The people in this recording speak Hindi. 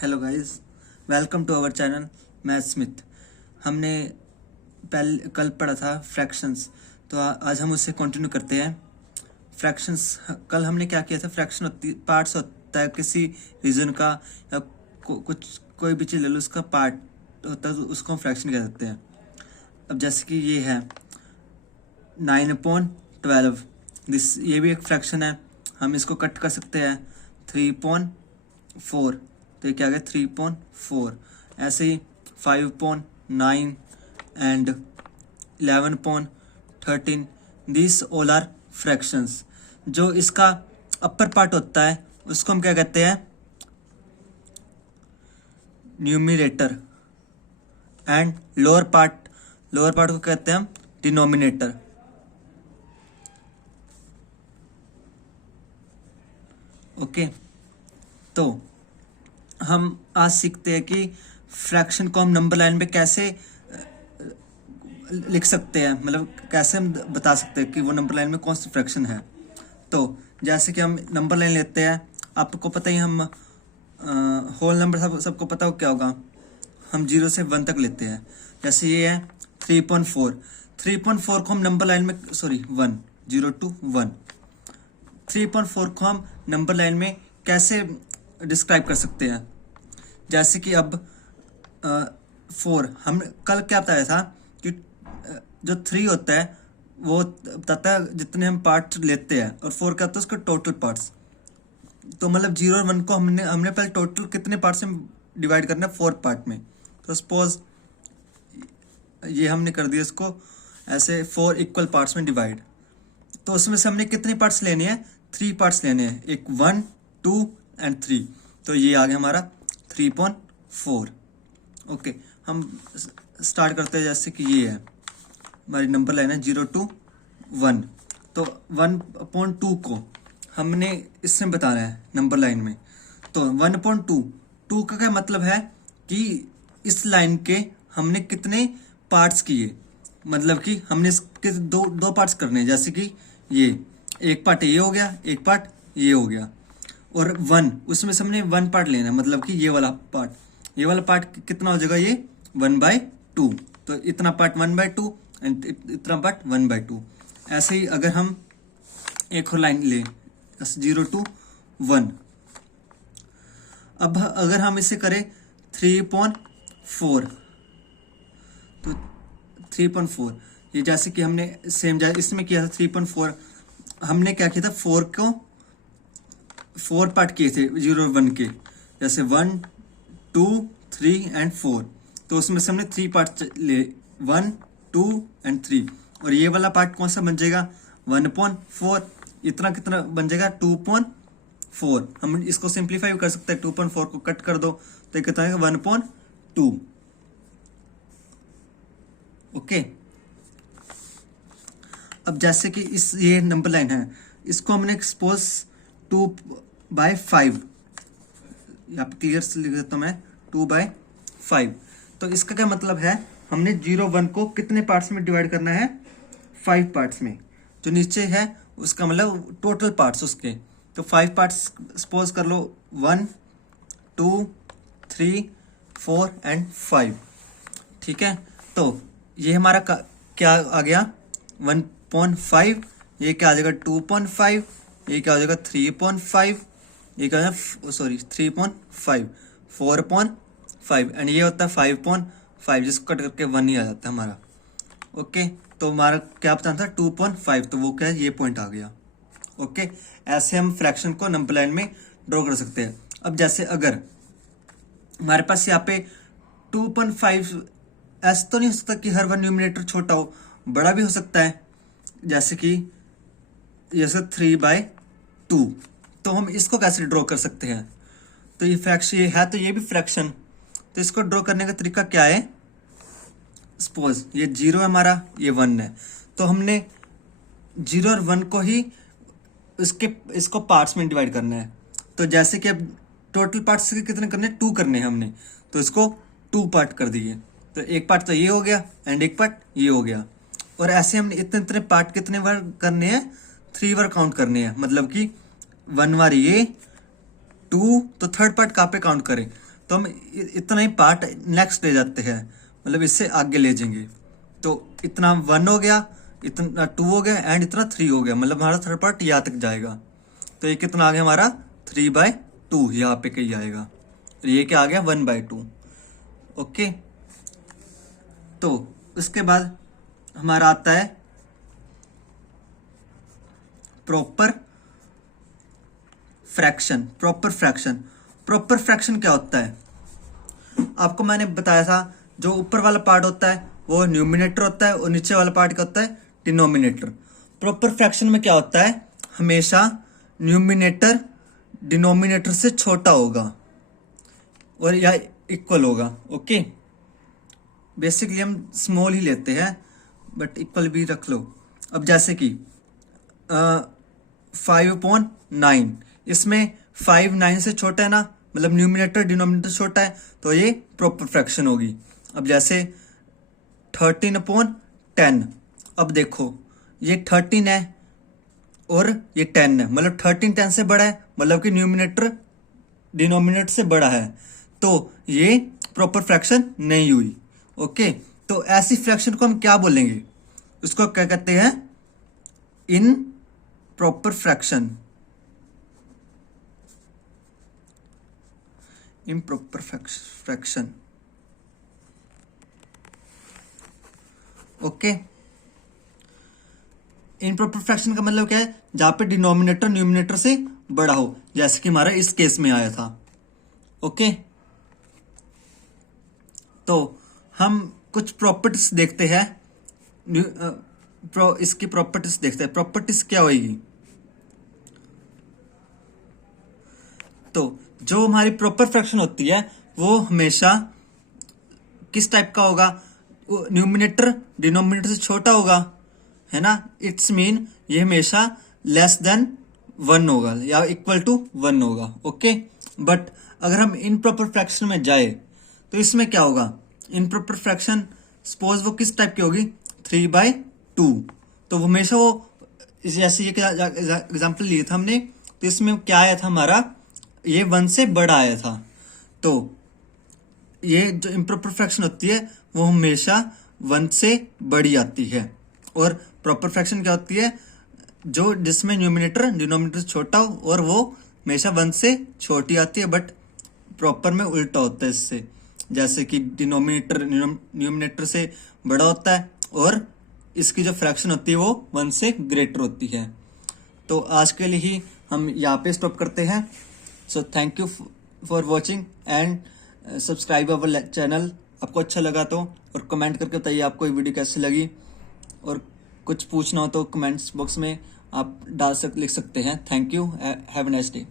Hello guys, welcome to our channel Math Smith. हमने कल पढ़ा था फ्रैक्शंस, तो आज हम उससे कंटिन्यू करते हैं। फ्रैक्शंस कल हमने क्या किया था, फ्रैक्शन पार्ट्स होता है किसी रीजन का या कोई भी चीज़ ले लो, उसका पार्ट होता है तो उसको हम फ्रैक्शन कह सकते हैं। अब जैसे कि ये है 9/12, ये भी एक फ्रैक्शन है। हम इसको कट कर सकते हैं 3/4, तो ये क्या गया 3/4। ऐसे ही 5/9 and 11/13, this all are fractions. जो इसका अपर पार्ट होता है उसको हम क्या कहते हैं, न्यूमरेटर, एंड लोअर पार्ट को कहते हैं हम डिनोमिनेटर। ओके, तो हम आज सीखते हैं कि फ्रैक्शन को हम नंबर लाइन पे कैसे लिख सकते हैं, मतलब कैसे हम बता सकते हैं कि वो नंबर लाइन में कौन सी फ्रैक्शन है। तो जैसे कि हम नंबर लाइन लेते हैं, आपको पता ही, हम होल नंबर सबको पता हो क्या होगा, हम 0 से 1 तक लेते हैं। जैसे ये है 3.4 को हम नंबर लाइन में 1 0 to 1, 3.4 को हम नंबर लाइन में कैसे डिस्क्राइब कर सकते हैं। जैसे कि अब 4, हम कल क्या बताया था कि जो 3 होता है वो बताता है जितने हम पार्ट लेते हैं, और 4 क्या होता है उसका टोटल पार्ट्स। तो मतलब 0 और 1 को हमने पहले टोटल कितने पार्ट्स में डिवाइड करना है, 4 पार्ट में। तो सपोज ये हमने कर दिया इसको ऐसे 4 इक्वल पार्ट्स में डिवाइड। तो उसमें से हमने कितने पार्ट्स लेने हैं, 3 पार्ट्स लेने हैं, एक 1 2 एंड 3। तो ये आ गया हमारा 3.4। ओके, हम स्टार्ट करते हैं। जैसे कि ये है हमारी नंबर लाइन है 0 to 1, तो 1.2 को हमने इससे बताना है नंबर लाइन में। तो 1.2 का क्या मतलब है कि इस लाइन के हमने कितने पार्ट्स किए, मतलब कि हमने इसके दो पार्ट्स करने हैं। जैसे कि ये एक पार्ट ये हो गया, एक पार्ट ये हो गया, और 1 उसमें से हमने 1 पार्ट लेना है, मतलब कि ये वाला पार्ट कितना हो जाएगा, ये 1/2। तो इतना पार्ट 1/2 एंड इतना पार्ट 1/2। ऐसे ही अगर हम एक और लाइन ले 0 to 1, अब अगर हम इसे करें 3.4, तो 3.4 ये जैसे कि हमने सेम इसमें किया था 3.4। हमने क्या किया था, 4 को 4 पार्ट किए थे 0 और 1 के, जैसे 1 2 3 एंड 4। तो उसमें से हमने 3 पार्ट ले, 1 2 एंड 3। और ये वाला पार्ट कौन सा बन जाएगा, 1.4। इतना कितना बन जाएगा, 2.4। हम इसको सिंप्लीफाई कर सकते हैं, 2.4 को कट कर दो तो ये कितना है, 1.2। ओके, अब जैसे कि ये नंबर लाइन है, इसको हमने सपोज 2/5, यहाँ पे क्लियर से लिख देता हूँ मैं, 2/5। तो इसका क्या मतलब है, हमने 0 1 को कितने पार्ट्स में डिवाइड करना है, 5 पार्ट्स में। जो नीचे है उसका मतलब टोटल पार्ट्स उसके, तो 5 पार्ट्स सपोज कर लो, 1 2 3 4 एंड 5। ठीक है, तो ये हमारा क्या आ गया 1.5, ये क्या आ जाएगा 2.5, ये क्या हो जाएगा 3.5, ये क्या है 3.5, 4.5, एंड ये होता है 5.5, जिसको कट करके 1 ही आ जाता है हमारा। ओके, तो हमारा क्या बताना था 2.5, तो वो क्या है, ये पॉइंट आ गया। ओके, ऐसे हम फ्रैक्शन को नंबर लाइन में ड्रॉ कर सकते हैं। अब जैसे अगर हमारे पास यहाँ पे 2.5, ऐसा तो नहीं हो सकता कि हर वन न्यूमिनेटर छोटा हो, बड़ा भी हो सकता है। जैसे 3/2, तो हम इसको कैसे ड्रॉ कर सकते हैं, तो ये फ्रैक्शन ये है, तो ये भी फ्रैक्शन। तो इसको ड्रॉ करने का तरीका क्या है, सपोज ये 0 है हमारा, ये 1 है, तो हमने 0 और 1 को ही इसको पार्ट्स में डिवाइड करना है। तो जैसे कि अब टोटल पार्ट्स कितने करने, 2 करने हैं हमने, तो इसको 2 पार्ट कर दिए। तो एक पार्ट तो ये हो गया एंड एक पार्ट ये हो गया। और ऐसे हमने इतने इतने पार्ट कितने बार करने हैं, 3 बार काउंट करने हैं, मतलब कि 1 बार ये 2, तो थर्ड पार्ट कहाँ पे काउंट करें, तो हम इतना ही पार्ट नेक्स्ट ले जाते हैं, मतलब इससे आगे ले जाएंगे। तो इतना 1 हो गया, इतना 2 हो गया एंड इतना 3 हो गया, मतलब हमारा थर्ड पार्ट यहाँ तक जाएगा। तो ये कितना आ गया हमारा 3/2, यहाँ पे कहीं आएगा। ये क्या आ गया 1/2। ओके, तो उसके बाद हमारा आता है प्रॉपर फ्रैक्शन। प्रॉपर फ्रैक्शन क्या होता है? आपको मैंने बताया था, जो ऊपर वाला पार्ट होता है वो न्यूमिनेटर होता है और नीचे वाला पार्ट क्या होता है? डिनोमिनेटर। प्रॉपर फ्रैक्शन में क्या होता है? हमेशा न्यूमिनेटर डिनोमिनेटर से छोटा होगा और या इक्वल होगा। ओके, बेसिकली हम स्मॉल ही लेते हैं बट इक्वल भी रख लो। अब जैसे कि 5/9, इसमें 5 9 से छोटा है ना, मतलब न्यूमिनेटर डिनोमिनेटर छोटा है, तो ये प्रॉपर फ्रैक्शन होगी। अब जैसे 13/10, अब देखो ये 13 है और ये 10 है, मतलब 13 10 से बड़ा है, मतलब कि न्यूमिनेटर डिनोमिनेटर से बड़ा है, तो ये प्रॉपर फ्रैक्शन नहीं हुई। ओके, तो ऐसी फ्रैक्शन को हम क्या बोलेंगे? उसको क्या कहते हैं? In proper fraction. Improper fraction. Okay, improper fraction का मतलब क्या है? जहां पे डिनोमिनेटर न्यूमिनेटर से बड़ा हो, जैसे कि हमारा इस केस में आया था। ओके, तो हम कुछ प्रॉपर्टीज देखते हैं, इसकी प्रॉपर्टीज देखते हैं। प्रॉपर्टीज क्या होगी? तो जो हमारी प्रॉपर फ्रैक्शन होती है वो हमेशा किस टाइप का होगा? न्यूमिनेटर डिनोमिनेटर से छोटा होगा, है ना। इट्स मीन ये हमेशा लेस देन 1 होगा या इक्वल टू 1 होगा। ओके, बट अगर हम इनप्रॉपर फ्रैक्शन में जाए तो इसमें क्या होगा? इनप्रॉपर फ्रैक्शन सपोज वो किस टाइप की होगी? 3/2। तो हमेशा वो, जैसे ये एग्जाम्पल लिए था हमने, तो इसमें क्या आया था हमारा? ये 1 से बड़ा आया था। तो ये जो इम्प्रॉपर फ्रैक्शन होती है वो हमेशा 1 से बड़ी आती है। और प्रॉपर फ्रैक्शन क्या होती है? जो जिसमें न्यूमिनेटर डिनोमिनेटर छोटा हो और वो हमेशा 1 से छोटी आती है, बट प्रॉपर में उल्टा होता है इससे। जैसे कि डिनोमिनेटर न्यूमिनेटर से बड़ा होता है और इसकी जो फ्रैक्शन होती है वो 1 से ग्रेटर होती है। तो आज के लिए ही हम यहाँ पे स्टॉप करते हैं। So thank you for watching and subscribe our channel. आपको अच्छा लगा तो, और कमेंट करके बताइए आपको ये वीडियो कैसी लगी, और कुछ पूछना हो तो कमेंट्स बॉक्स में आप लिख सकते हैं। Thank you, have a nice day.